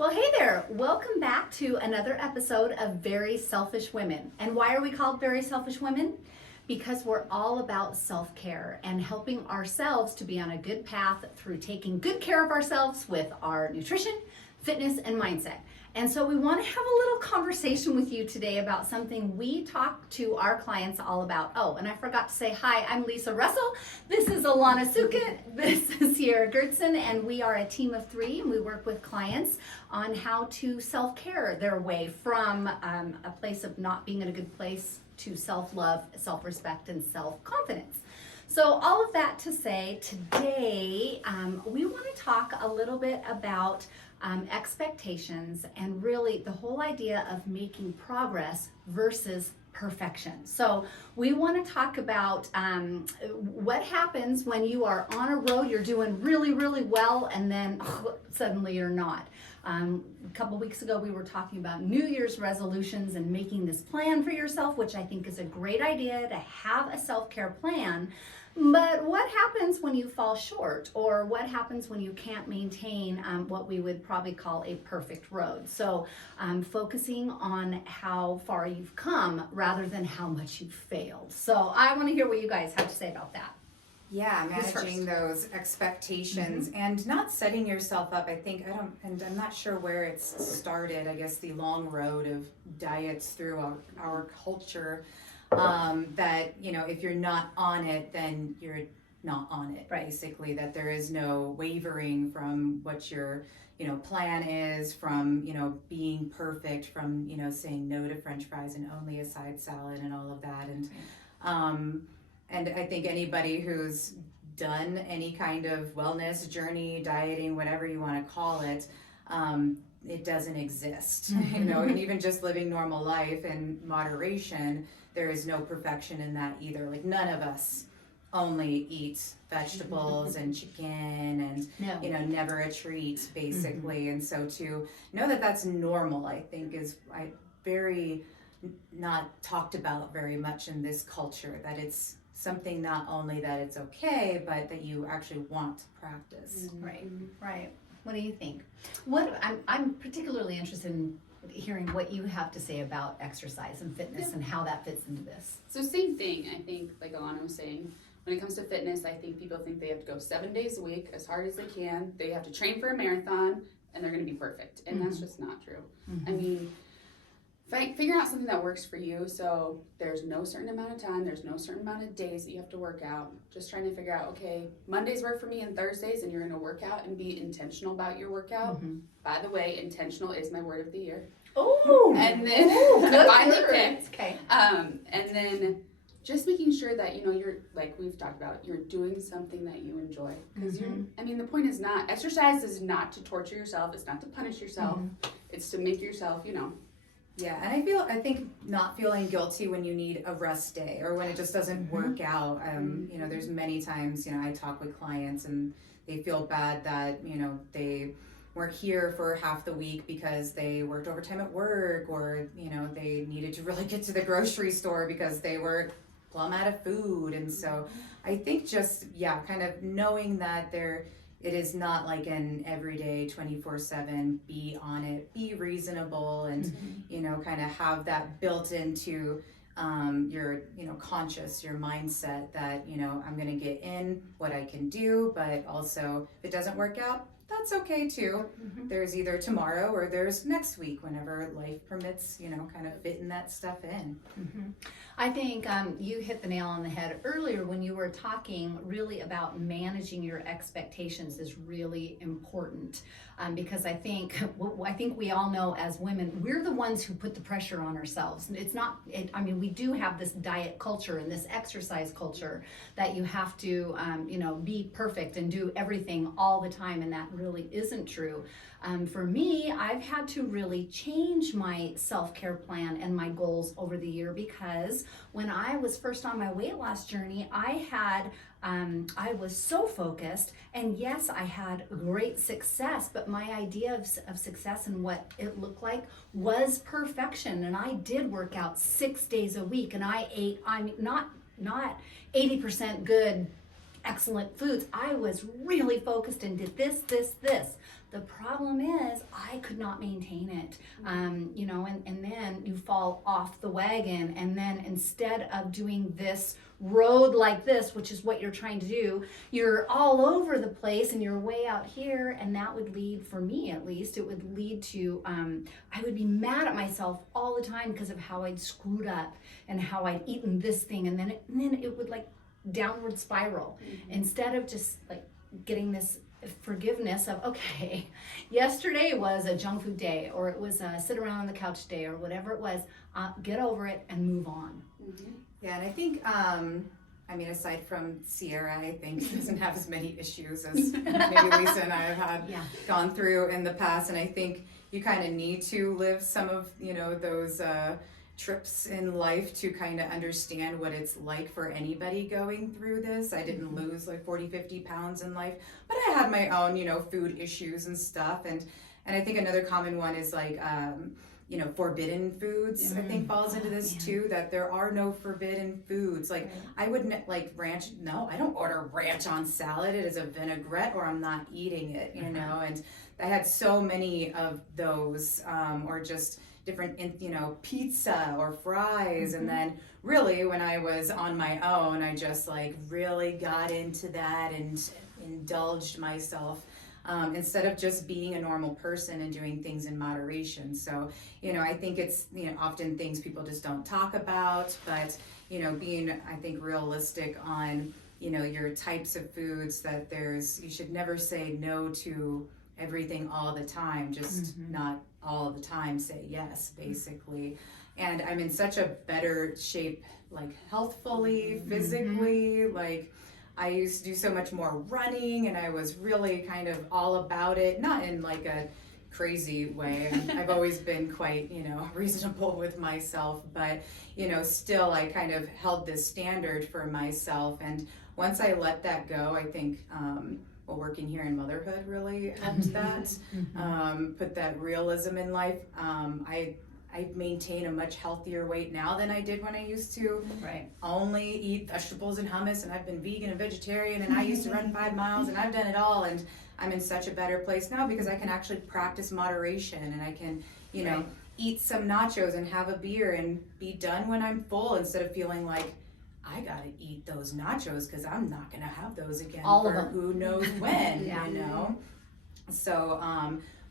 Well, hey there. Welcome back to another episode of Very Selfish Women. And why are we called Very Selfish Women? Because we're all about self-care and helping ourselves to be on a good path through taking good care of ourselves with our nutrition, fitness, and mindset. And so we want to have a little conversation with you today about something we talk to our clients all about. Oh, and I forgot to say hi, I'm Lisa Russell. This is Alana Sukit. This is Sierra Gertson, and we are a team of three, and we work with clients on how to self-care their way from a place of not being in a good place to self-love, self-respect, and self-confidence. So all of that to say, today we want to talk a little bit about expectations and really the whole idea of making progress versus perfection. So we want to talk about what happens when you are on a road, you're doing really, really well, and then suddenly you're not. A couple weeks ago, we were talking about New Year's resolutions and making this plan for yourself, which I think is a great idea to have a self-care plan. But what happens when you fall short, or what happens when you can't maintain what we would probably call a perfect road? So focusing on how far you've come rather than how much you've failed. So I want to hear what you guys have to say about that. Yeah, managing those expectations and not setting yourself up. And I'm not sure where it's started. I guess the long road of diets through our culture. That, if you're not on it, then you're not on it, right. Basically, that there is no wavering from what your, plan is, from, being perfect, from, saying no to French fries and only a side salad and all of that. And I think anybody who's done any kind of wellness journey, dieting, whatever you want to call it, it doesn't exist, and even just living normal life in moderation, there is no perfection in that either. Like, none of us only eat vegetables and chicken and, never a treat, basically. And so to know that that's normal, I think is very not talked about very much in this culture, that it's something not only that it's okay, but that you actually want to practice. Right. What do you think? I'm particularly interested in hearing what you have to say about exercise and fitness and how that fits into this. So same thing, I think, like Alana was saying, when it comes to fitness, I think people think they have to go 7 days a week as hard as they can. They have to train for a marathon and they're going to be perfect. And that's just not true. I mean, figure out something that works for you. So there's no certain amount of time, there's no certain amount of days that you have to work out. Just trying to figure out, okay, Mondays work for me and Thursdays, and you're going to work out and be intentional about your workout. By the way, intentional is my word of the year. Oh, and then good finally word. picked. Okay. And then just making sure that you're, like we've talked about, you're doing something that you enjoy. Because the point is not, exercise is not to torture yourself, it's not to punish yourself, it's to make yourself, Yeah, and I think not feeling guilty when you need a rest day or when it just doesn't work out. There's many times, I talk with clients and they feel bad that, they weren't here for half the week because they worked overtime at work, or, they needed to really get to the grocery store because they were plumb out of food. And so I think just, kind of knowing that it is not like an everyday 24/7 be on it, be reasonable, and kind of have that built into your conscious, your mindset that I'm going to get in what I can do, but also if it doesn't work out, that's okay too. There's either tomorrow or there's next week, whenever life permits, kind of fitting that stuff in. I think you hit the nail on the head earlier when you were talking really about managing your expectations is really important, because I think we all know as women, we're the ones who put the pressure on ourselves. We do have this diet culture and this exercise culture that you have to, be perfect and do everything all the time, and that really isn't true. For me, I've had to really change my self-care plan and my goals over the year, because when I was first on my weight loss journey, I was so focused, and yes, I had great success, but my idea of success and what it looked like was perfection. And I did work out 6 days a week, and I ate, not 80% good excellent foods. I was really focused and did this, this, this. The problem is I could not maintain it, you know, and then you fall off the wagon, and then instead of doing this road like this, which is what you're trying to do, you're all over the place and you're way out here, and that would lead, for me at least, it would lead to, I would be mad at myself all the time because of how I'd screwed up and how I'd eaten this thing, and then it would like downward spiral, instead of just like getting this forgiveness of, okay, yesterday was a junk food day, or it was a sit around on the couch day, or whatever it was. Get over it and move on. Yeah, and I think, I mean, aside from Sierra, I think she doesn't have as many issues as maybe Lisa and I have had gone through in the past, and I think you kind of need to live some of, you know, those trips in life to kind of understand what it's like for anybody going through this. I didn't lose like 40-50 pounds in life, but I had my own, you know, food issues and stuff, and I think another common one is like you know, forbidden foods, I think falls into this too, that there are no forbidden foods. Like I wouldn't like ranch, no, I don't order ranch on salad. It is a vinaigrette or I'm not eating it, you know, and I had so many of those, or just different, you know, pizza or fries. And then really when I was on my own, I just like really got into that and indulged myself. Instead of just being a normal person and doing things in moderation. So, you know, I think it's, you know, often things people just don't talk about, but, you know, being, I think, realistic on, you know, your types of foods, that you should never say no to everything all the time, just not all the time say yes, basically. And I'm in such a better shape, like healthfully, physically, like, I used to do so much more running, and I was really kind of all about it, not in like a crazy way. I've always been quite, you know, reasonable with myself, but, you know, still I kind of held this standard for myself. And once I let that go, I think, well, working here in motherhood really helped that, put that realism in life. I maintain a much healthier weight now than I did when I used to only eat vegetables and hummus, and I've been vegan and vegetarian, and I used to run 5 miles, and I've done it all, and I'm in such a better place now because I can actually practice moderation, and I can, you know, eat some nachos and have a beer and be done when I'm full, instead of feeling like I gotta eat those nachos because I'm not gonna have those again for who knows when, you know. So,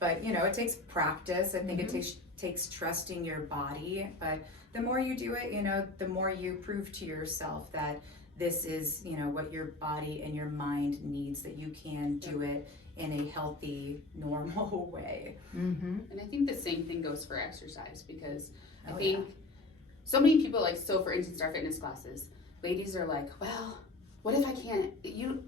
but you know, it takes practice. I think it takes trusting your body, but the more you do it, you know, the more you prove to yourself that this is, you know, what your body and your mind needs, that you can do it in a healthy, normal way. And I think the same thing goes for exercise, because I think so many people, like, so for instance, our fitness classes, ladies are like, well, what if I can't do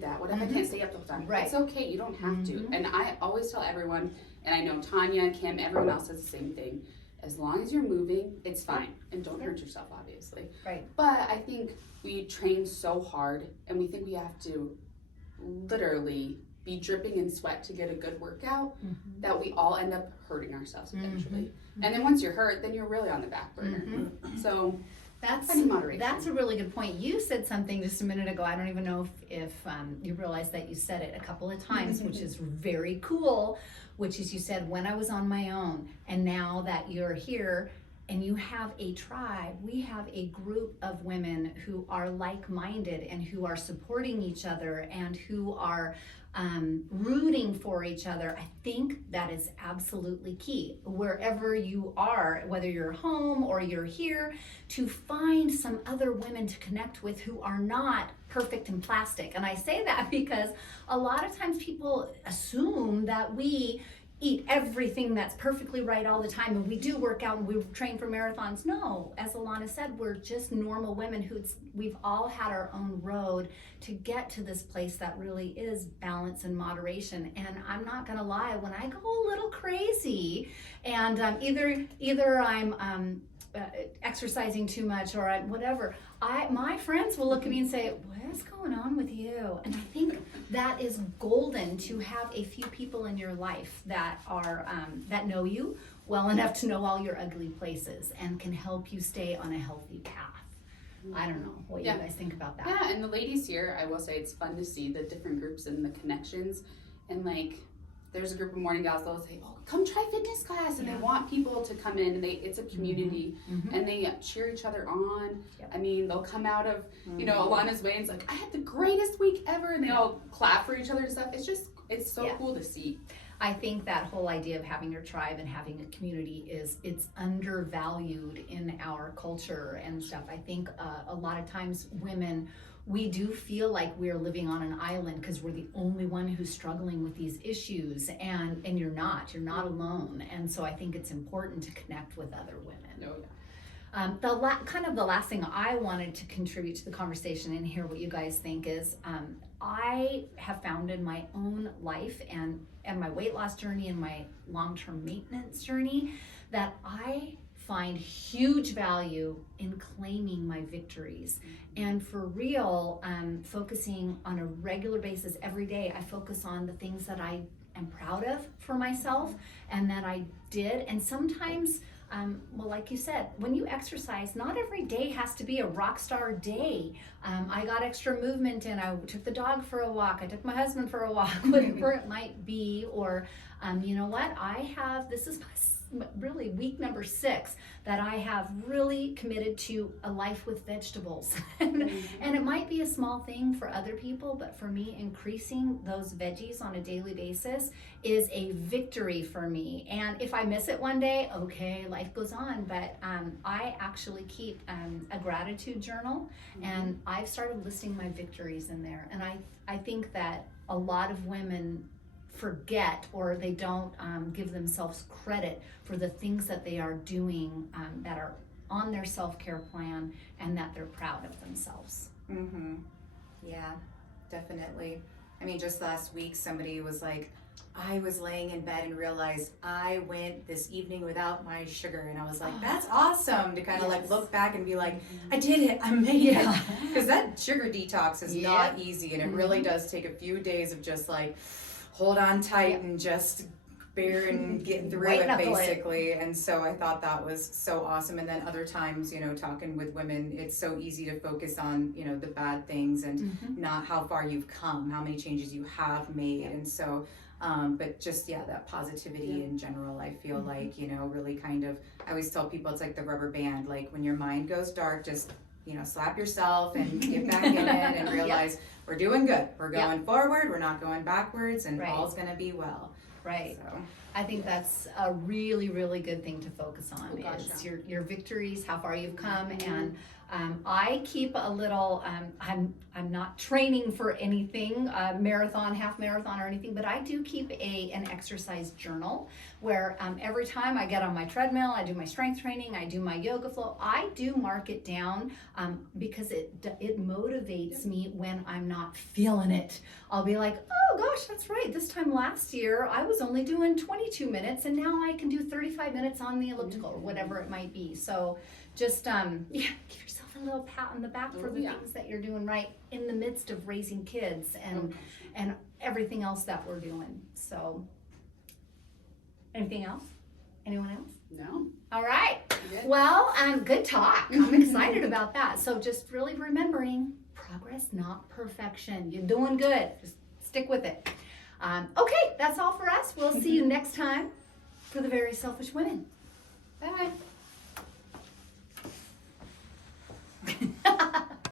that? What if I can't stay up the whole time? It's okay, you don't have to. And I always tell everyone, and I know Tanya, Kim, everyone else says the same thing. As long as you're moving, it's fine. And don't hurt yourself, obviously. But I think we train so hard, and we think we have to literally be dripping in sweat to get a good workout, that we all end up hurting ourselves eventually. And then once you're hurt, then you're really on the back burner. So that's a really good point. You said something just a minute ago. I don't even know if you realize that you said it a couple of times, which is very cool, which is you said, when I was on my own, and now that you're here and you have a tribe, we have a group of women who are like-minded and who are supporting each other and who are rooting for each other. I think that is absolutely key. Wherever you are, whether you're home or you're here, to find some other women to connect with who are not perfect and plastic. And I say that because a lot of times people assume that we eat everything that's perfectly right all the time, and we do work out and we train for marathons. No, as Alana said, we're just normal women we've all had our own road to get to this place that really is balance and moderation. And I'm not gonna lie, when I go a little crazy and either I'm exercising too much or whatever, my friends will look at me and say, what's going on with you? And I think that is golden, to have a few people in your life that are that know you well enough to know all your ugly places and can help you stay on a healthy path. I don't know what Yeah. you guys think about that. Yeah, and the ladies here, I will say it's fun to see the different groups and the connections. And like, there's a group of morning gals that'll say, "Oh, come try fitness class," and Yeah. they want people to come in, and it's a community, Mhm. and they cheer each other on. Yep. I mean, they'll come out of Alana's way and it's like, "I had the greatest week ever," and they all clap for each other and stuff. It's so Yeah. cool to see. I think that whole idea of having your tribe and having a community it's undervalued in our culture and stuff. I think a lot of times women, we do feel like we're living on an island because we're the only one who's struggling with these issues, and you're not alone. And so I think it's important to connect with other women. No, Kind of the last thing I wanted to contribute to the conversation and hear what you guys think is, I have found in my own life and my weight loss journey and my long-term maintenance journey that I find huge value in claiming my victories. And for real, focusing on a regular basis every day, I focus on the things that I am proud of for myself and that I did. And sometimes, well, like you said, when you exercise, not every day has to be a rock star day. I got extra movement in. I took the dog for a walk. I took my husband for a walk, whatever it might be. Or, you know what? This is really week number 6 that I have really committed to a life with vegetables. And it might be a small thing for other people, but for me, increasing those veggies on a daily basis is a victory for me. And if I miss it one day, okay, life goes on. But I actually keep a gratitude journal, and I've started listing my victories in there. And I think that a lot of women forget, or they don't give themselves credit for the things that they are doing that are on their self-care plan and that they're proud of themselves. Yeah, definitely. I mean, just last week somebody was like, I was laying in bed and realized I went this evening without my sugar, and I was like, that's awesome to kind of like look back and be like, I did it, I made it. Because that sugar detox is not easy, and it really does take a few days of just like hold on tight and just bear and get through it basically. And so I thought that was so awesome. And then other times, talking with women, it's so easy to focus on, the bad things and not how far you've come, how many changes you have made. And so, but just, that positivity in general, I feel like, really kind of, I always tell people it's like the rubber band, like when your mind goes dark, just, slap yourself and get back in it and realize we're doing good. We're going forward. We're not going backwards, and all's going to be well. Right. So. I think that's a really, really good thing to focus on is your victories, how far you've come. And I keep a little, I'm not training for anything, marathon, half marathon or anything, but I do keep an exercise journal where every time I get on my treadmill, I do my strength training, I do my yoga flow, I do mark it down because it motivates me when I'm not feeling it. I'll be like, oh gosh, that's right. This time last year, I was only doing 22 minutes and now I can do 35 minutes on the elliptical or whatever it might be. So just, give yourself a little pat on the back for the things that you're doing right in the midst of raising kids and everything else that we're doing. So, anything else? Anyone else? No. All right. Well, good talk. I'm excited about that. So just really remembering progress, not perfection. You're doing good. Just stick with it. Okay, that's all for us. We'll see you next time for the Very Selfish Women. Bye.